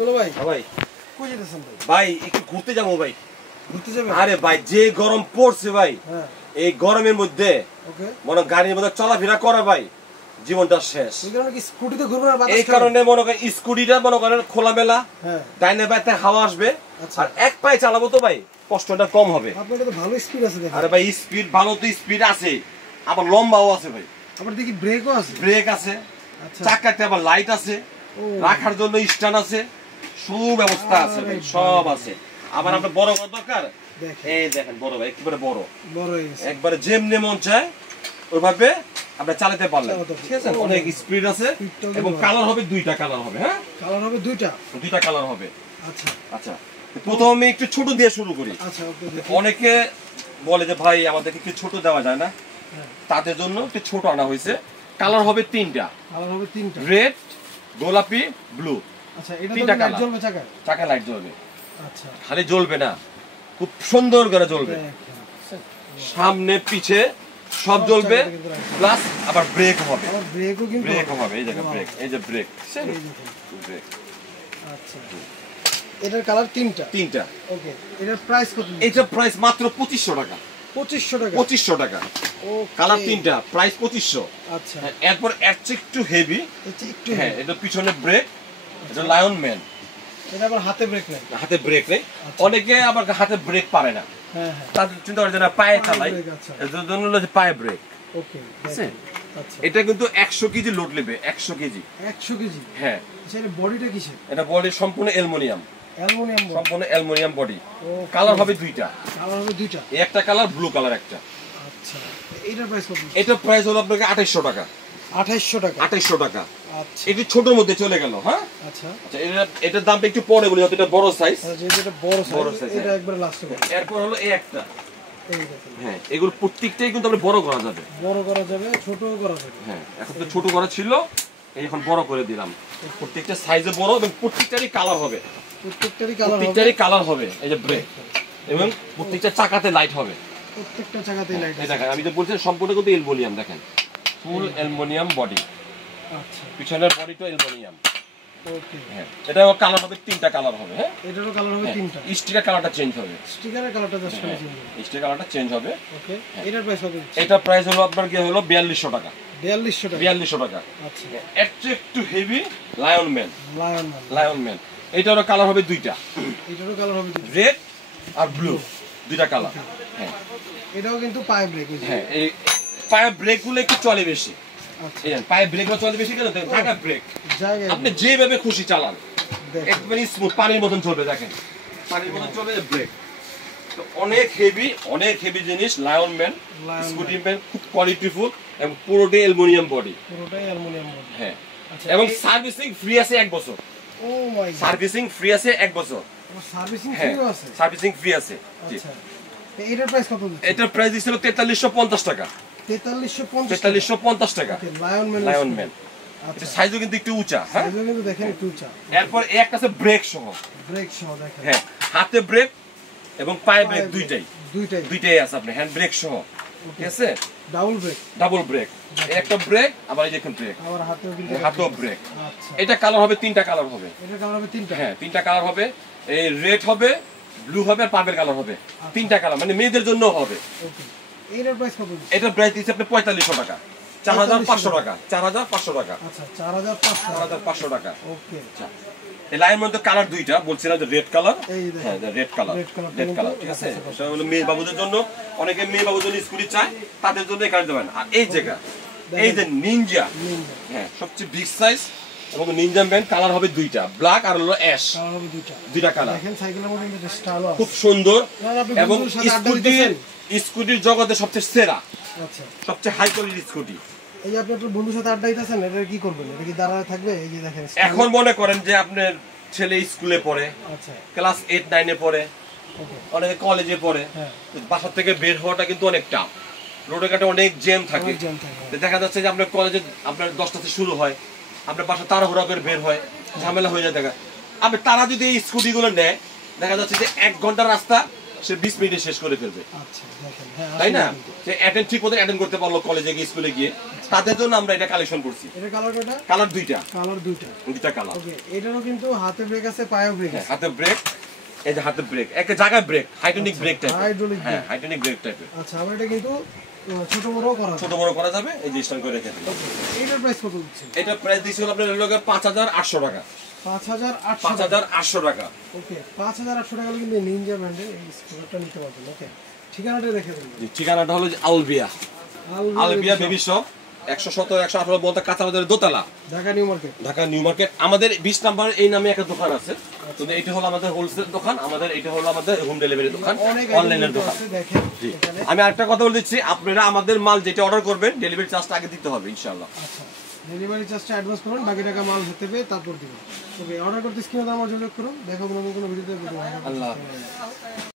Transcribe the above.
দুলো ভাই ভাই কই যেতেছেন ভাই? ভাই একটু ঘুরতে যাবো ভাই। ঘুরতে যাবেন? আরে ভাই যে গরম পড়ছে ভাই, হ্যাঁ এই গরমের মধ্যে ওকে। মনে গাড়ির মধ্যে চলাফেরা করা ভাই জীবনটা শেষ। এই কারণে কি স্কুটিতে ঘুরবেন আর বাতাস এই কারণে মনে করেন স্কুটিটা মনে করেন খোলামেলা, হ্যাঁ ডাইনে বাইতে হাওয়া আসবে, আচ্ছা। আর এক পায়ে চালাবো তো ভাই কষ্টটা কম হবে। আপনার তো ভালো স্পিড আছে দেখেন। আরে ভাই স্পিড ভালো তো স্পিড আছে, আবার লম্বাও আছে ভাই, আবার দেখি ব্রেকও আছে। ব্রেক আছে, আচ্ছা চাকাতে আবার লাইট আছে, ও রাখার জন্য স্ট্যান্ড আছে, সুব্যবস্থা আছে ভাই, সব আছে। আবার আপনার বড় করা দরকার, দেখেন এই দেখেন বড় ভাই একেবারে বড়, বড় হয়ে গেছে। একবারে যেমনে মন চায় ওইভাবে আপনি চালাতে পারলেন। চালাতে পারবেন। ঠিক আছে, অনেক স্পিড আছে স্পিডটাও এবং ভালো। কালার হবে দুইটা কালার হবে। হ্যাঁ কালার হবে দুইটা। দুইটা কালার হবে। আচ্ছা আচ্ছা প্রথমে একটু ছোট দিয়ে শুরু করি। আচ্ছা ওকে দেখি। অনেকে বলে যে ভাই আমাদেরকে একটু ছোট দেওয়া যায় না, হ্যাঁ তাদের জন্য একটু ছোট আনা হয়েছে। কালার হবে তিনটা, কালার হবে তিনটা। রেড, গোলাপি, ব্লু। আচ্ছা এটা তো তিনটা লাইট colour। জ্বলবে চাকায়? চাকা লাইট জ্বলবে, আচ্ছা খালি জ্বলবে না, খুব সুন্দর করে জ্বলবে, দেখেন। সামনে পিছে সব জ্বলবে, চাকাটা কিন্তু রাখছে। প্লাস আবার ব্রেক হবে। আবার ব্রেকও কিন্তু ব্রেক হবে, এই জায়গা ব্রেক, এই যে ব্রেক, এই দেখেন। ব্রেক আচ্ছা এটার কালার তিনটা। তিনটা। ওকে এটার প্রাইস কত? এটা প্রাইস মাত্র 2500 টাকা। 2500 টাকা। 2500 টাকা ওকে কালার তিনটা, প্রাইস 2500। আচ্ছা এরপর এর চেয়ে একটু হেভি, এটা একটু হ্যাঁ এটা পিছনে ব্রেক, এটা লায়ন ম্যান, এটা আবার হাতে ব্রেক নেই। হাতে ব্রেক নেই। আচ্ছা। অনেকে আবার হাতে ব্রেক পারে না, হ্যাঁ হ্যাঁ তাদের চিন্তা করে যে না পায়ে চালাই, ব্রেক, আচ্ছা। এর জন্য হলো যে পায়ে ব্রেক। ওকে আছে? আচ্ছা এটা কিন্তু 100 কেজি লোড নেবে, 100 কেজি। 100 কেজি। হ্যাঁ আচ্ছা এটা বডিটা কিসের? এটা বডি সম্পূর্ণ অ্যালুমিনিয়াম, অ্যালুমিনিয়াম বডি। সম্পূর্ণ অ্যালুমিনিয়াম বডি। ওকে। কালার হবে দুইটা, কালার হবে দুইটা। এই একটা কালার, ব্লু কালার একটা। আচ্ছা এইটার প্রাইস কত? এটা প্রাইস হলো আপনাকে 2800 টাকা। 2800 টাকা। 2800 টাকা। আচ্ছা একটু ছোটর মধ্যে চলে গেল। হ্যাঁ আচ্ছা আচ্ছা এটার দামটা একটু পরে বলি, হয়তো এটা বড় সাইজ। যেটা বড় বড় সাইজ size, এটা একবার লাস্টে করব। এরপর হলো এই একটা, এই দেখেন হ্যাঁ এগুলো প্রত্যেকটাই কিন্তু আমরা বড় করা যাবে। বড় করা যাবে ছোটও করা যাবে। হ্যাঁ এখন তো ছোট করা ছিল, এই এখন বড় করে দিলাম। প্রত্যেকটা সাইজে বড় এবং প্রত্যেকটারই কালার হবে, প্রত্যেকটারই কালার হবে। প্রত্যেকটারই কালার হবে। এই যে ব্রেক এবং প্রত্যেকটা চাকাতে লাইট হবে। প্রত্যেকটা চাকাতেই লাইট এই আছে। দেখেন আমি তো বলছি সম্পূর্ণ কিন্তু অ্যালুমিনিয়াম, দেখেন ফুল অ্যালুমিনিয়াম বডি, আচ্ছা পিছনের বডিটা অ্যালুমিনিয়াম। ওকে হ্যাঁ এটা কালার হবে তিনটা কালার হবে। হ্যাঁ এটারও কালার হবে তিনটা। স্টিকার কালারটা চেঞ্জ হবে, স্টিকারের কালারটা জাস্ট করে চেঞ্জ হবে। স্টিকার কালারটা চেঞ্জ হবে। ওকে এটার প্রাইস কত? এটা প্রাইস হলো আপনার কি হলো 4200 টাকা। 4200 টাকা। 4200 টাকা। আচ্ছা একটু heavy lion man, lion man. Lion man. এটারও কালার হবে দুইটা, এটারও কালার হবে দুটো। রেড আর ব্লু, দুইটা কালার। হ্যাঁ এটাও কিন্তু পায়ে ব্রেক হয়েছে। হ্যাঁ এই পায়ের ব্রেকগুলো একটু চলে বেশি। আচ্ছা এই পায়ের ব্রেকগুলো চলে বেশি কেন? জায়গা ব্রেক জায়গায় আপনি যেভাবে খুশি চালান, দেখেন। একবারে স্মুথ পানির মতন চলবে। দেখেন পানির মতন চলবে ব্রেক। তো অনেক হেভি জিনিস। Lion man Lion scooty man খুব কোয়ালিটিফুল এবং পুরোটাই অ্যালুমিনিয়াম বডি। পুরোটাই অ্যালুমিনিয়াম বডি। হ্যাঁ আচ্ছা এবং সার্ভিসিং ফ্রি আছে 1 বছর। ও মাই গড সার্ভিসিং ফ্রি আছে 1 বছর। সার্ভিসিং হ্যাঁ ফ্রিও আছে। সার্ভিসিং ফ্রি আছে। জি আচ্ছা তো এটার প্রাইস কত দিচ্ছেন? এটার প্রাইস ছিল 4350 টাকা। 4350 4350 টাকা ওকে লায়ন ম্যান। Lion man. আচ্ছা এটা সাইজও কিন্তু একটু উঁচা। হ্যাঁ সাইজও কিন্তু দেখেন একটু উঁচা। এরপর এই একটা আছে ব্রেক সহ। ব্রেক সহ দেখেন। হ্যাঁ হাতে ব্রেক এবং পায়ে ব্রেক পায়ে দুইটাই, দুইটাই দুইটাই আছে আপনি হ্যান্ড ব্রেক সহ। ঠিক আছে ডাবল ব্রেক। ডাবল ব্রেক, একটা ব্রেক আবার এই দেখুন ব্রেক, আবার হাতেও কিন্তু হাতেও ব্রেক। আচ্ছা এটা কালার হবে তিনটা কালার হবে। এটা কালার হবে তিনটা। হ্যাঁ তিনটা কালার হবে, এই রেড হবে, ব্লু হবে আর পার্পল কালার হবে। তিনটা কালার মানে মেয়েদের জন্য হবে। ওকে এটার প্রাইস কত দিচ্ছেন? এটা প্রাইস দিচ্ছে আপনি 4500 টাকা। 4500 টাকা, 4500 টাকা, আচ্ছা 4500 4500 টাকা। ওকে আচ্ছা এই লাইনের মধ্যে কালার দুইটা বলছিলাম, যে রেড কালার। এই দেখেন। হ্যাঁ red colour, Red colour red colour. ঠিক আছে সেটা হলো মেয়ে বাবুদের জন্য, অনেকে মেয়ে বাবুদের জন্য স্কুটি চায়, তাদের জন্য এই কালার দেবেন। আর এই জায়গা এই যে নিনজা, নিনজা হ্যাঁ সবচেয়ে বিগ সাইজ এবং নিনজা ব্যান্ড কালার হবে দুইটা, ব্ল্যাক আর হলো অ্যাশ, কালার হবে দুইটা। দুইটা কালার। দেখেন সাইকেলের মধ্যে কিন্তু স্টাইলও আছে। খুব সুন্দর না, আপনি এবং বন্ধুদের সাথে আড্ডা দিতেছেন? স্কুটির জগতে সবচেয়ে সেরা, আচ্ছা সবচেয়ে হাই কোয়ালিটি স্কুটি। এই যে আপনি আপনার বন্ধুর সাথে আড্ডা দিতেছেন, এটা কি করবেন? এটা কি দাঁড়ায় থাকবে? এই যে দেখেন এখন মনে করেন যে আপনার ছেলে স্কুলে পড়ে, আচ্ছা ক্লাস 8-9 পড়ে, ওকে অনেকে কলেজে পড়ে, হ্যাঁ বাসা থেকে বের হওয়াটা কিন্তু অনেক টাফ। রোডে ঘাটে অনেক জ্যাম থাকে। অনেক জ্যাম থাকে। তো দেখা যাচ্ছে যে আপনার কলেজে আপনার 10টাতে শুরু হয়, আপনার বাসা তাড়াহুড়া করে বের হয়, ঝামেলা হয়ে যায়। দেখা আপনি তারা যদি এই স্কুটিগুলো নেয়, দেখা যাচ্ছে যে 1 ঘন্টার রাস্তা সে 20 মিনিটে শেষ করে ফেলবে। আচ্ছা দেখেন, হ্যাঁ তাই না? আসলে কিন্তু। যে অ্যাটেন্ড ঠিক মতো অ্যাটেন্ড করতে পারলো কলেজে গিয়ে স্কুলে গিয়ে, তাদের জন্য আমরা এটা কালেকশন করছি। এটা কালার কয়টা? কালার দুইটা দুইটা কালার। ওকে, এটারও কিন্তু হাতে ব্রেক আছে, পায়েও ব্রেক আছে। হাতে ব্রেক, এই যে হাতে ব্রেক, একটা জায়গায় ব্রেক, হাইড্রোলিক ব্রেক টাইপের। হাইড্রোলিক হ্যাঁ, হাইড্রোলিক ব্রেক টাইপের। আচ্ছা, আবার এটা কিন্তু ছোট বড়ও করা যায়। ছোট বড় করা যাবে, এই যে স্ট্যান্ড করে রেখে দিন। এটার প্রাইস কত দিচ্ছেন? এটা প্রাইস দিছিল আপনার হলো 5800 টাকা। 5800 5800 টাকা। ওকে, 5800 টাকা কিন্তু নিনজা ব্র্যান্ডের এই স্কুটারটা নিতে পারবেন। ওকে, ঠিকানাটা রেখে দেন। জি, ঠিকানাটা হলো যে আলবিয়া আলবিয়া বেবি শপ, 117 118 বলতে কাঁচা বাজারের দোতলা, Dhaka new market. Dhaka new market. আমাদের 20 নাম্বার এই নামে একটা দোকান আছে। তো এটা হলো আমাদের হোলসেল দোকান, আমাদের এটা হলো আমাদের হোম ডেলিভারি দোকান, অনেক অনলাইনের দোকান। আছে দেখেন জি, এখানে। আমি আরেকটা কথা বলে দিচ্ছি, আপনারা আমাদের মাল যেটা অর্ডার করবেন ডেলিভারি চার্জটা আগে দিতে হবে ইনশাআল্লাহ। আচ্ছা, ডেলিভারি চার্জটা অ্যাডভান্স করুন, বাকি টাকা মাল হাতে পেয়ে তারপর দিবেন। ওকে, অর্ডার করতে স্ক্রিনে আমার যোগাযোগ করুন। দেখো কোনো ভিডিওতে। আল্লাহ।